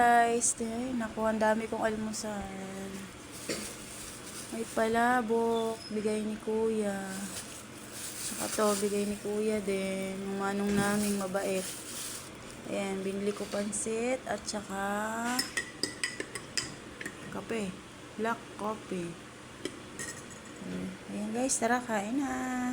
Guys, naku, ang dami kong almusal. May palabok, bigay ni Kuya. Saka to, bigay ni Kuya din. Yung manong naming mabait. Ayan, binili ko pansit at saka kape. Black coffee. Ayan guys, tara kain na.